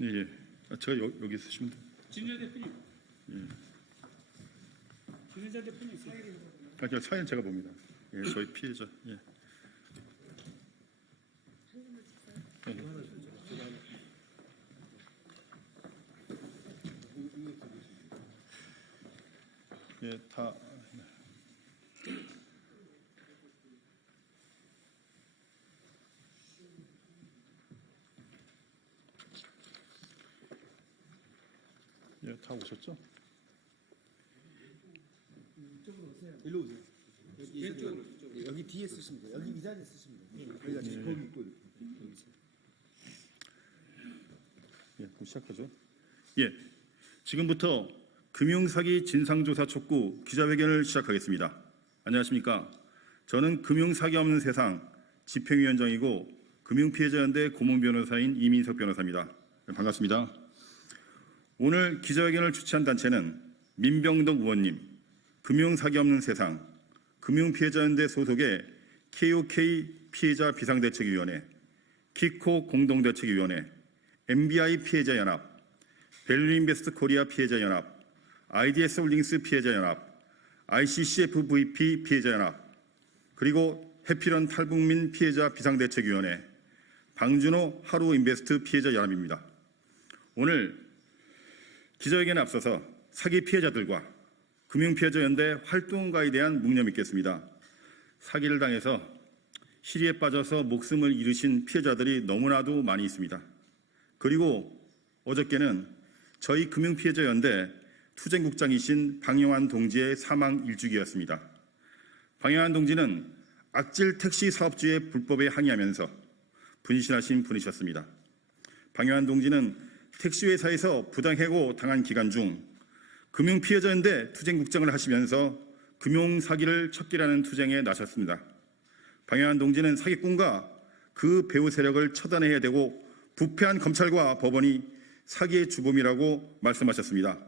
예, 예. 제가 여기 쓰시면 돼요. 진여 대표님. 예. 진여자 대표님 있어요. 그냥 사연 제가 봅니다. 예, 저희 피해자. 예. 예. 예, 다. 예, 다 오셨죠? 일로 오세요. 여기 뒤에 쓰시면 돼요. 여기 이 자리에 쓰시면 돼요. 여기가 지금 거기 있고 여기 있어요. 예, 그럼 시작하죠. 예, 지금부터 금융사기 진상조사 촉구 기자회견을 시작하겠습니다. 안녕하십니까? 저는 금융사기 없는 세상 집행위원장이고 금융피해자연대 고문변호사인 이민석 변호사입니다. 반갑습니다. 오늘 기자회견을 주최한 단체는 민병덕 의원님, 금융사기 없는 세상, 금융피해자연대 소속의 KOK 피해자 비상대책위원회, 키코 공동대책위원회, MBI 피해자연합, 밸류인베스트 코리아 피해자연합, IDS 홀딩스 피해자연합, ICCFVP 피해자연합, 그리고 해피런 탈북민 피해자 비상대책위원회, 방준호 하루인베스트 피해자연합입니다. 오늘 기자회견에 앞서서 사기 피해자들과 금융피해자연대 활동가에 대한 묵념이 있겠습니다. 사기를 당해서 시리에 빠져서 목숨을 잃으신 피해자들이 너무나도 많이 있습니다. 그리고 어저께는 저희 금융피해자연대 투쟁국장이신 방영환 동지의 사망 일주기였습니다. 방영환 동지는 악질 택시 사업주의 불법에 항의하면서 분신하신 분이셨습니다. 방영환 동지는 택시회사에서 부당해고 당한 기간 중 금융피해자연대 투쟁국장을 하시면서 금융사기를 척결하는 투쟁에 나섰습니다. 방영환 동지는 사기꾼과 그 배후 세력을 처단해야 되고 부패한 검찰과 법원이 사기의 주범이라고 말씀하셨습니다.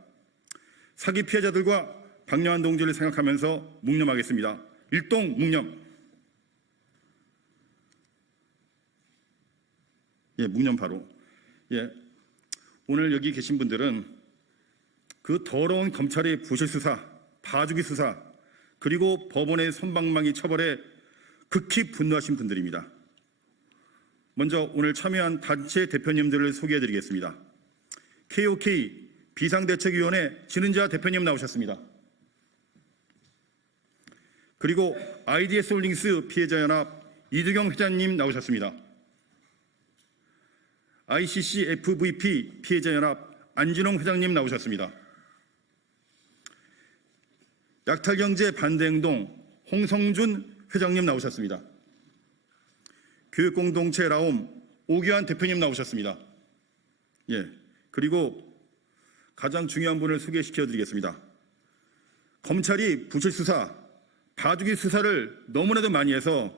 사기 피해자들과 방영환 동지를 생각하면서 묵념하겠습니다. 일동 묵념. 예, 묵념 바로. 예, 오늘 여기 계신 분들은 그 더러운 검찰의 부실 수사, 봐주기 수사, 그리고 법원의 솜방망이 처벌에 극히 분노하신 분들입니다. 먼저 오늘 참여한 단체 대표님들을 소개해드리겠습니다. KOK 비상대책위원회 진은자 대표님 나오셨습니다. 그리고 IDS 홀딩스 피해자연합 이두경 회장님 나오셨습니다. ICCFVP 피해자연합 안진홍 회장님 나오셨습니다. 약탈경제 반대행동 홍성준 회장님 나오셨습니다. 교육공동체 라옴 오규환 대표님 나오셨습니다. 예, 그리고 가장 중요한 분을 소개시켜드리겠습니다. 검찰이 부실 수사, 봐주기 수사를 너무나도 많이 해서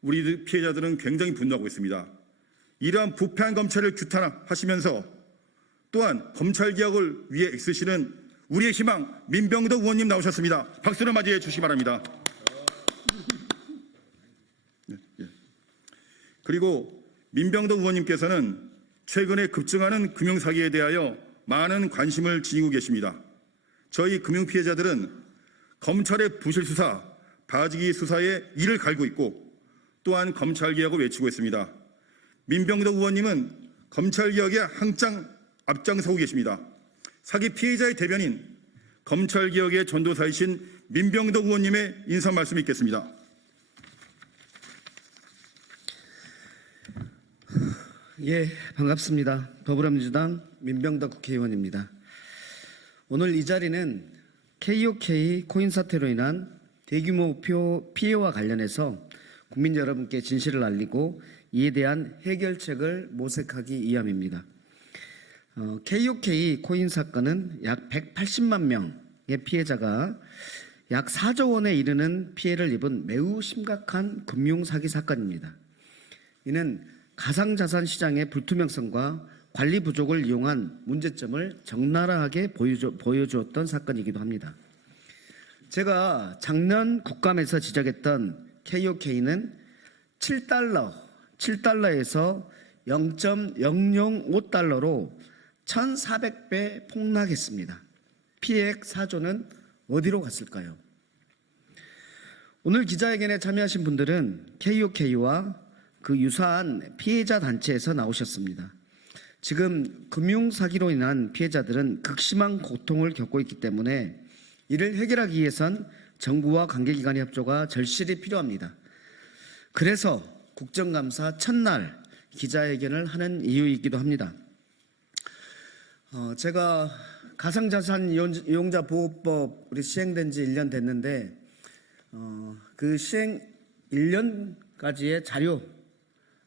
우리 피해자들은 굉장히 분노하고 있습니다. 이러한 부패한 검찰을 규탄하시면서 또한 검찰개혁을 위해 애쓰시는 우리의 희망 민병덕 의원님 나오셨습니다. 박수로 맞이해 주시기 바랍니다. 그리고 민병덕 의원님께서는 최근에 급증하는 금융사기에 대하여 많은 관심을 지니고 계십니다. 저희 금융피해자들은 검찰의 부실 수사, 봐주기 수사에 이를 갈고 있고 또한 검찰개혁을 외치고 있습니다. 민병덕 의원님은 검찰개혁에 항상 앞장서고 계십니다. 사기 피해자의 대변인, 검찰개혁의 전도사이신 민병덕 의원님의 인사 말씀이 있겠습니다. 예, 반갑습니다. 더불어민주당 민병덕 국회의원입니다. 오늘 이 자리는 KOK 코인 사태로 인한 대규모 피해와 관련해서 국민 여러분께 진실을 알리고 이에 대한 해결책을 모색하기 위함입니다. KOK 코인 사건은 약 180만 명의 피해자가 약 4조 원에 이르는 피해를 입은 매우 심각한 금융사기 사건입니다. 이는 가상자산 시장의 불투명성과 관리 부족을 이용한 문제점을 적나라하게 보여주었던 사건이기도 합니다. 제가 작년 국감에서 지적했던 KOK는 7달러에서 0.005달러로 1,400배 폭락했습니다. 피해액 4조는 어디로 갔을까요? 오늘 기자회견에 참여하신 분들은 KOK와 그 유사한 피해자 단체에서 나오셨습니다. 지금 금융사기로 인한 피해자들은 극심한 고통을 겪고 있기 때문에 이를 해결하기 위해선 정부와 관계기관의 협조가 절실히 필요합니다. 그래서 국정감사 첫날 기자회견을 하는 이유이기도 합니다. 제가 가상자산 이용자 보호법 우리 시행된 지 1년 됐는데 그 시행 1년까지의 자료,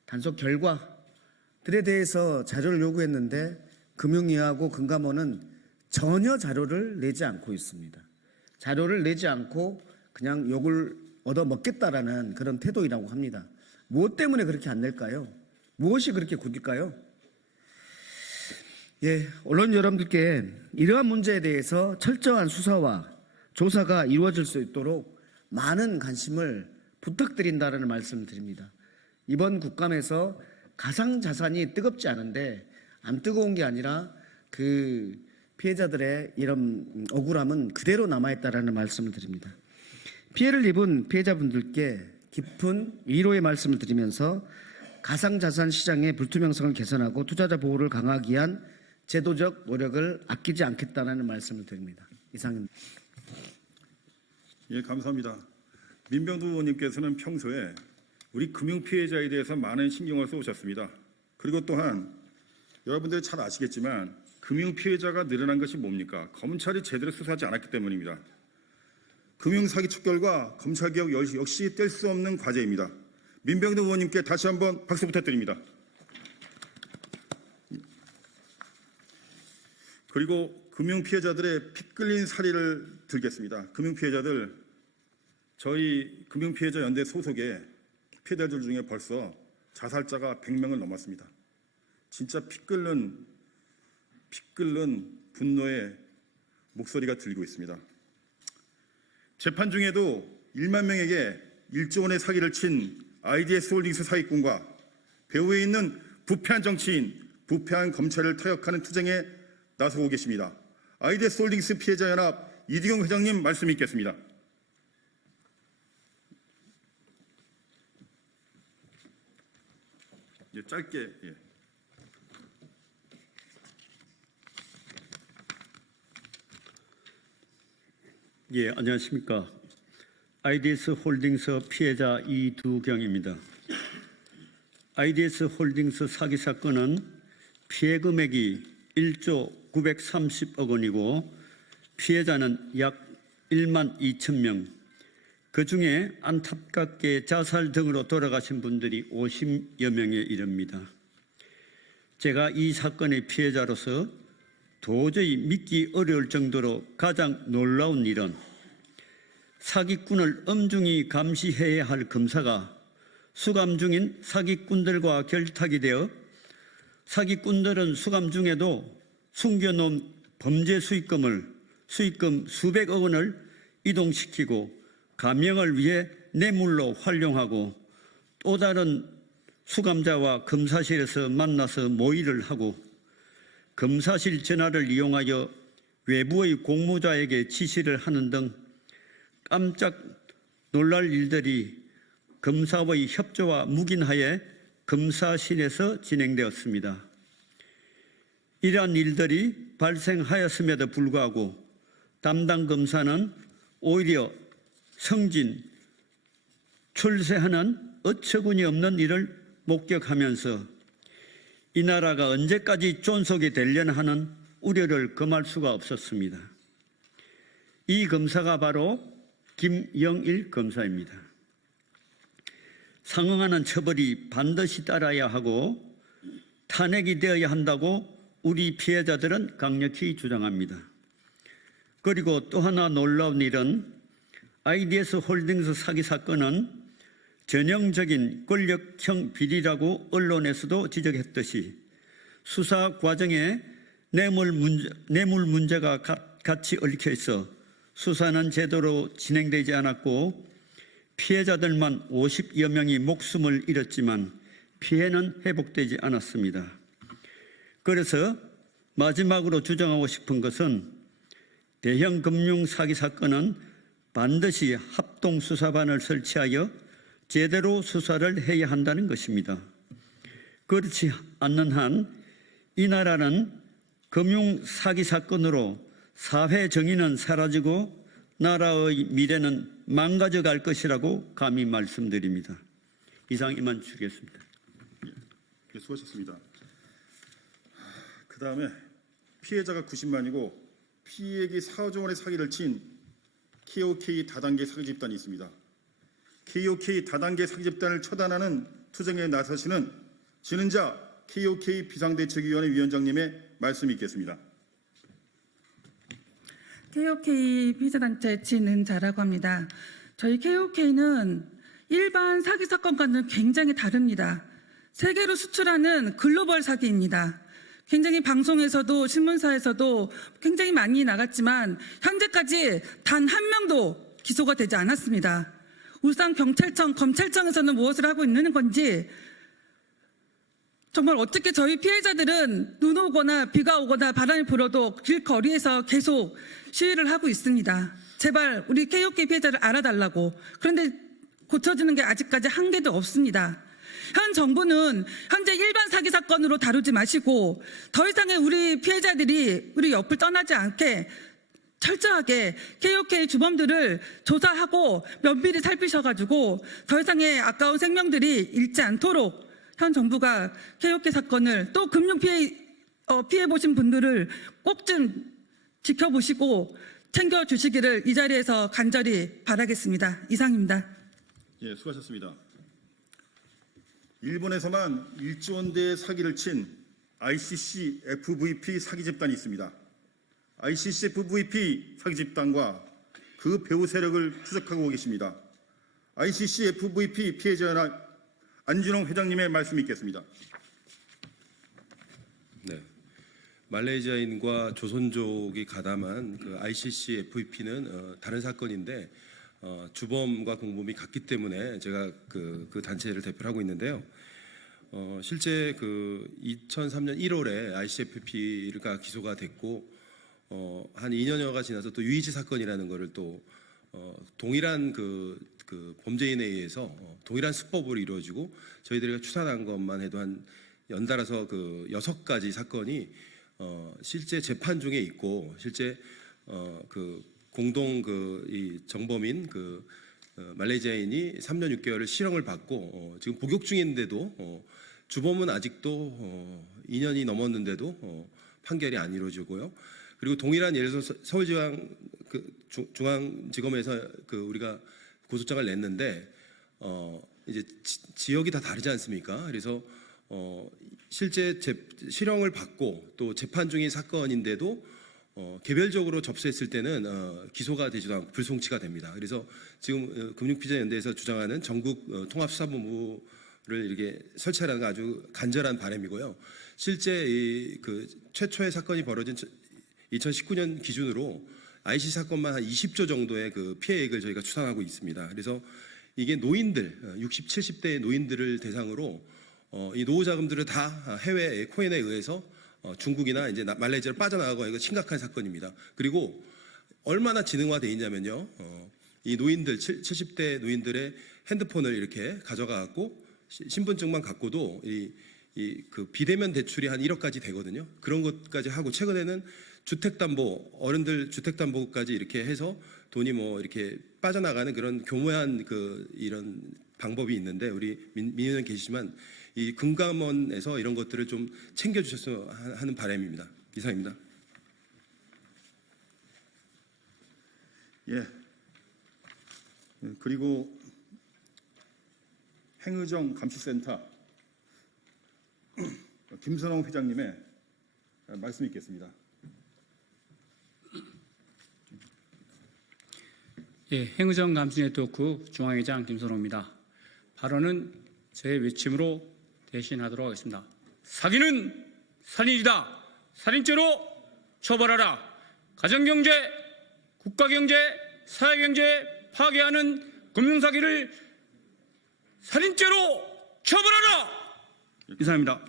단속 결과들에 대해서 자료를 요구했는데 금융위하고 금감원은 전혀 자료를 내지 않고 있습니다. 자료를 내지 않고 그냥 욕을 얻어먹겠다라는 그런 태도이라고 합니다. 무엇 때문에 그렇게 안 낼까요? 무엇이 그렇게 굳을까요? 언론 여러분들께 이러한 문제에 대해서 철저한 수사와 조사가 이루어질 수 있도록 많은 관심을 부탁드린다는 말씀을 드립니다. 이번 국감에서 가상자산이 뜨겁지 않은데 안 뜨거운 게 아니라 그 피해자들의 이런 억울함은 그대로 남아있다는 말씀을 드립니다. 피해를 입은 피해자분들께 깊은 위로의 말씀을 드리면서 가상자산 시장의 불투명성을 개선하고 투자자 보호를 강화하기 위한 제도적 노력을 아끼지 않겠다는 말씀을 드립니다. 이상입니다. 예, 감사합니다. 민병두 의원님께서는 평소에 우리 금융 피해자에 대해서 많은 신경을 써오셨습니다. 그리고 또한 여러분들이 잘 아시겠지만 금융 피해자가 늘어난 것이 뭡니까? 검찰이 제대로 수사하지 않았기 때문입니다. 금융 사기 척결과 검찰 개혁 역시 뗄 수 없는 과제입니다. 민병두 의원님께 다시 한번 박수 부탁드립니다. 그리고 금융 피해자들의 피 끌린 사례를 들겠습니다. 금융 피해자들, 저희 금융 피해자 연대 소속의 피해자들 중에 벌써 자살자가 100명을 넘었습니다. 진짜 피 끓는 분노의 목소리가 들리고 있습니다. 재판 중에도 1만 명에게 1조 원의 사기를 친 IDS 홀딩스 사기꾼과 배후에 있는 부패한 정치인, 부패한 검찰을 타협하는 투쟁에 나서고 계십니다. IDS 홀딩스 피해자연합 이두경 회장님 말씀이 있겠습니다. 짧게. 안녕하십니까. IDS 홀딩스 피해자 이두경입니다. IDS 홀딩스 사기 사건은 피해 금액이 1조 930억 원이고 피해자는 약 1만 2천 명, 그중에 안타깝게 자살 등으로 돌아가신 분들이 50여 명에 이릅니다. 제가 이 사건의 피해자로서 도저히 믿기 어려울 정도로 가장 놀라운 일은 사기꾼을 엄중히 감시해야 할 검사가 수감 중인 사기꾼들과 결탁이 되어 사기꾼들은 수감 중에도 숨겨놓은 범죄 수익금 수백억 원을 이동시키고 감형을 위해 뇌물로 활용하고 또 다른 수감자와 검사실에서 만나서 모의를 하고 검사실 전화를 이용하여 외부의 공모자에게 지시를 하는 등 깜짝 놀랄 일들이 검사의 협조와 묵인하에 검사실에서 진행되었습니다. 이러한 일들이 발생하였음에도 불구하고 담당 검사는 오히려 승진, 출세하는 어처구니 없는 일을 목격하면서 이 나라가 언제까지 존속이 되려나 하는 우려를 금할 수가 없었습니다. 이 검사가 바로 김영일 검사입니다. 상응하는 처벌이 반드시 따라야 하고 탄핵이 되어야 한다고 우리 피해자들은 강력히 주장합니다. 그리고 또 하나 놀라운 일은 IDS 홀딩스 사기 사건은 전형적인 권력형 비리라고 언론에서도 지적했듯이 수사 과정에 뇌물 문제가 같이 얽혀 있어 수사는 제대로 진행되지 않았고 피해자들만 50여 명이 목숨을 잃었지만 피해는 회복되지 않았습니다. 그래서 마지막으로 주장하고 싶은 것은 대형 금융 사기 사건은 반드시 합동수사반을 설치하여 제대로 수사를 해야 한다는 것입니다. 그렇지 않는 한 이 나라는 금융 사기 사건으로 사회 정의는 사라지고 나라의 미래는 망가져 갈 것이라고 감히 말씀드립니다. 이상 이만 주겠습니다. 예, 수고하셨습니다. 그 다음에 피해자가 90만이고 피해액이 4조 원의 사기를 친 KOK 다단계 사기 집단이 있습니다. KOK 다단계 사기 집단을 처단하는 투쟁에 나서시는 진행자 KOK 비상대책위원회 위원장님의 말씀이 있겠습니다. KOK 피해자단체 진은자라고 합니다. 저희 KOK는 일반 사기 사건과는 굉장히 다릅니다. 세계로 수출하는 글로벌 사기입니다. 굉장히 방송에서도 신문사에서도 굉장히 많이 나갔지만 현재까지 단 한 명도 기소가 되지 않았습니다. 울산 경찰청, 검찰청에서는 무엇을 하고 있는 건지 정말 어떻게 저희 피해자들은 눈 오거나 비가 오거나 바람이 불어도 길거리에서 계속 시위를 하고 있습니다. 제발 우리 KOK 피해자를 알아달라고. 그런데 고쳐지는 게 아직까지 한 개도 없습니다. 현 정부는 현재 일반 사기 사건으로 다루지 마시고 더 이상의 우리 피해자들이 우리 옆을 떠나지 않게 철저하게 KOK 주범들을 조사하고 면밀히 살피셔가지고 더 이상의 아까운 생명들이 잃지 않도록 현 정부가 KOK 사건을 또 금융 피해 보신 분들을 꼭 좀 지켜보시고 챙겨주시기를 이 자리에서 간절히 바라겠습니다. 이상입니다. 예, 수고하셨습니다. 일본에서만 1조 원대의 사기를 친 ICC FVP 사기 집단이 있습니다. ICC FVP 사기 집단과 그 배후 세력을 추적하고 계십니다. ICC FVP 피해자연합 안진홍 회장님의 말씀이 있겠습니다. 네, 말레이시아인과 조선족이 가담한 그 ICC FVP는 다른 사건인데 주범과 공범이 같기 때문에 제가 그 단체를 대표를 하고 있는데요. 실제 그 2003년 1월에 ICFP가 기소가 됐고 한 2년여가 지나서 또 유이지 사건이라는 것을 또 동일한 그 범죄인에 의해서 동일한 수법으로 이루어지고 저희들이 추산한 것만 해도 한 연달아서 그 6가지 사건이 실제 재판 중에 있고 실제 그 공동 이 정범인 말레이시아인이 3년 6개월을 실형을 받고 지금 복역 중인데도 주범은 아직도 2년이 넘었는데도 판결이 안 이루어지고요. 그리고 동일한 예를 들어서 서울지방 중앙지검에서 우리가 고소장을 냈는데 이제 지역이 다 다르지 않습니까? 그래서 실제 실형을 받고 또 재판 중인 사건인데도 개별적으로 접수했을 때는 기소가 되지도 않고 불송치가 됩니다. 그래서 지금 금융피해자연대에서 주장하는 전국 통합수사본부를 이렇게 설치하라는 거 아주 간절한 바람이고요. 실제 최초의 사건이 벌어진 2019년 기준으로 IC 사건만 한 20조 정도의 그 피해액을 저희가 추산하고 있습니다. 그래서 이게 노인들, 60, 70대의 노인들을 대상으로 이 노후 자금들을 다 해외 코인에 의해서 중국이나 이제 말레이시아로 빠져나가고 이거 심각한 사건입니다. 그리고 얼마나 지능화돼 있냐면요, 이 노인들 70대 노인들의 핸드폰을 이렇게 가져가갖고 신분증만 갖고도 그 비대면 대출이 한 1억까지 되거든요. 그런 것까지 하고 최근에는 주택담보 어른들 주택담보까지 이렇게 해서 돈이 뭐 이렇게 빠져나가는 그런 교묘한 이런 방법이 있는데 우리 민의원 계시지만 이 금감원에서 이런 것들을 좀 챙겨주셨으면 하는 바람입니다. 이상입니다. 예. 그리고 행의정 감시센터 김선홍 회장님의 말씀이 있겠습니다. 예, 행의정 감시네트워크 중앙회장 김선호입니다. 발언은 제 외침으로 대신하도록 하겠습니다. 사기는 살인이다. 살인죄로 처벌하라. 가정경제, 국가경제, 사회경제 파괴하는 금융사기를 살인죄로 처벌하라. 이상입니다.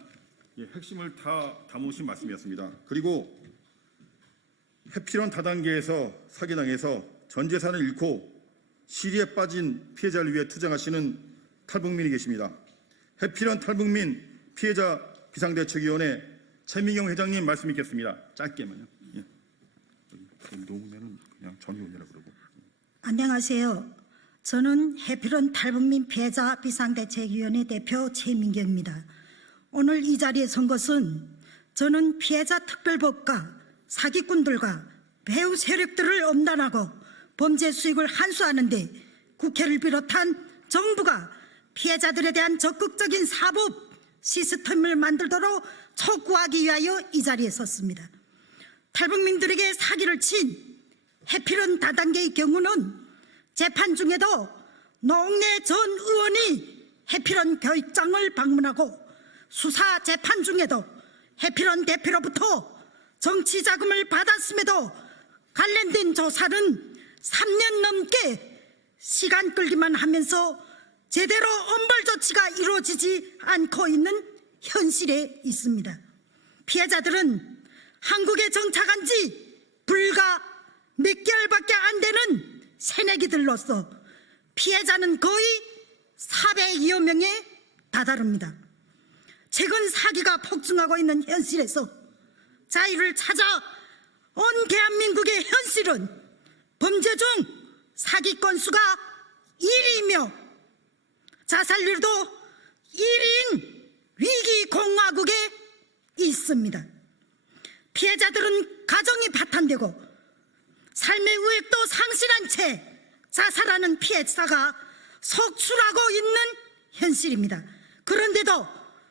예, 핵심을 다 담으신 말씀이었습니다. 그리고 해피런 다단계에서 사기당해서 전 재산을 잃고 시리에 빠진 피해자를 위해 투쟁하시는 탈북민이 계십니다. 해피런 탈북민 피해자 비상대책위원회 최민경 회장님 말씀 있겠습니다. 짧게만요. 예. 놓으면은 그냥 전위원회라 그러고. 안녕하세요. 저는 해피런 탈북민 피해자 비상대책위원회 대표 최민경입니다. 오늘 이 자리에 선 것은 저는 피해자 특별법과 사기꾼들과 배후 세력들을 엄단하고 범죄 수익을 한수하는 데 국회를 비롯한 정부가 피해자들에 대한 적극적인 사법 시스템을 만들도록 촉구하기 위하여 이 자리에 섰습니다. 탈북민들에게 사기를 친 해피런 다단계의 경우는 재판 중에도 노웅래 전 의원이 해피런 교육장을 방문하고 수사 재판 중에도 해피런 대표로부터 정치 자금을 받았음에도 관련된 조사는 3년 넘게 시간 끌기만 하면서 제대로 엄벌 조치가 이루어지지 않고 있는 현실에 있습니다. 피해자들은 한국에 정착한 지 불과 몇 개월밖에 안 되는 새내기들로서 피해자는 거의 400여 명에 다다릅니다. 최근 사기가 폭증하고 있는 현실에서 자유를 찾아 온 대한민국의 현실은 범죄 중 사기 건수가 1위이며 자살률도 1위인 위기 공화국에 있습니다. 피해자들은 가정이 파탄되고 삶의 의욕도 상실한 채 자살하는 피해자가 속출하고 있는 현실입니다. 그런데도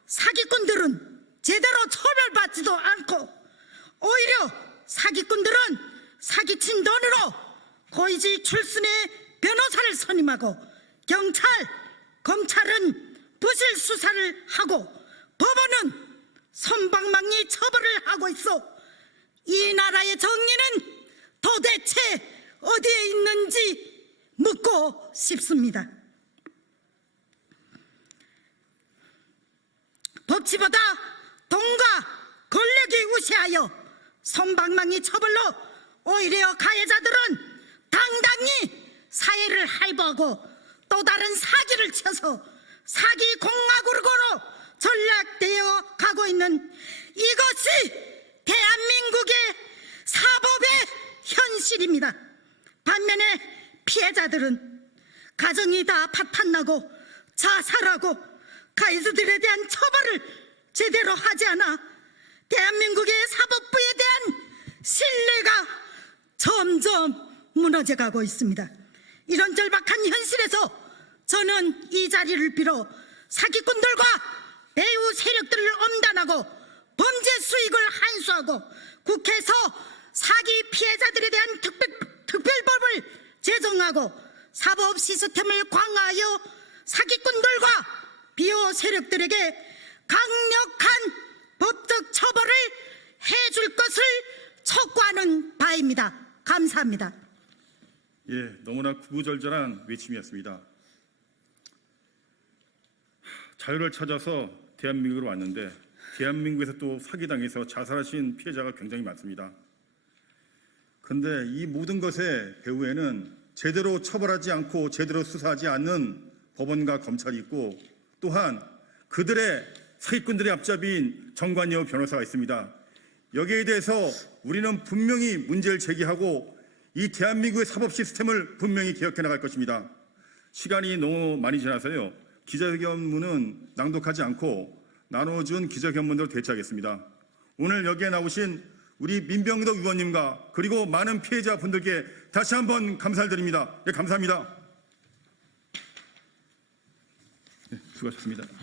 사기꾼들은 제대로 처벌받지도 않고 오히려 사기꾼들은 사기친 돈으로 고위직 출신의 변호사를 선임하고 경찰, 검찰은 부실 수사를 하고 법원은 솜방망이 처벌을 하고 있어 이 나라의 정의는 도대체 어디에 있는지 묻고 싶습니다. 법치보다 돈과 권력이 우세하여 솜방망이 처벌로 오히려 가해자들은 당당히 사회를 할보하고 또 다른 사기를 쳐서 사기 공화국으로 전락되어 가고 있는 이것이 대한민국의 사법의 현실입니다. 반면에 피해자들은 가정이 다 파탄나고 자살하고 가해자들에 대한 처벌을 제대로 하지 않아 대한민국의 사법부에 대한 신뢰가 점점 무너져가고 있습니다. 이런 절박한 현실에서 저는 이 자리를 빌어 사기꾼들과 배후 세력들을 엄단하고 범죄 수익을 한수하고 국회에서 사기 피해자들에 대한 특별법을 제정하고 사법 시스템을 강화하여 사기꾼들과 비호 세력들에게 강력한 법적 처벌을 해줄 것을 촉구하는 바입니다. 감사합니다. 예, 너무나 구구절절한 외침이었습니다. 자유를 찾아서 대한민국으로 왔는데 대한민국에서 또 사기당해서 자살하신 피해자가 굉장히 많습니다. 그런데 이 모든 것의 배후에는 제대로 처벌하지 않고 제대로 수사하지 않는 법원과 검찰이 있고 또한 그들의 사기꾼들의 앞잡이인 정관예우 변호사가 있습니다. 여기에 대해서 우리는 분명히 문제를 제기하고 이 대한민국의 사법 시스템을 분명히 개혁해 나갈 것입니다. 시간이 너무 많이 지나서요. 기자회견문은 낭독하지 않고 나눠준 기자회견문으로 대체하겠습니다. 오늘 여기에 나오신 우리 민병덕 의원님과 그리고 많은 피해자분들께 다시 한번 감사를 드립니다. 네, 감사합니다. 네, 수고하셨습니다.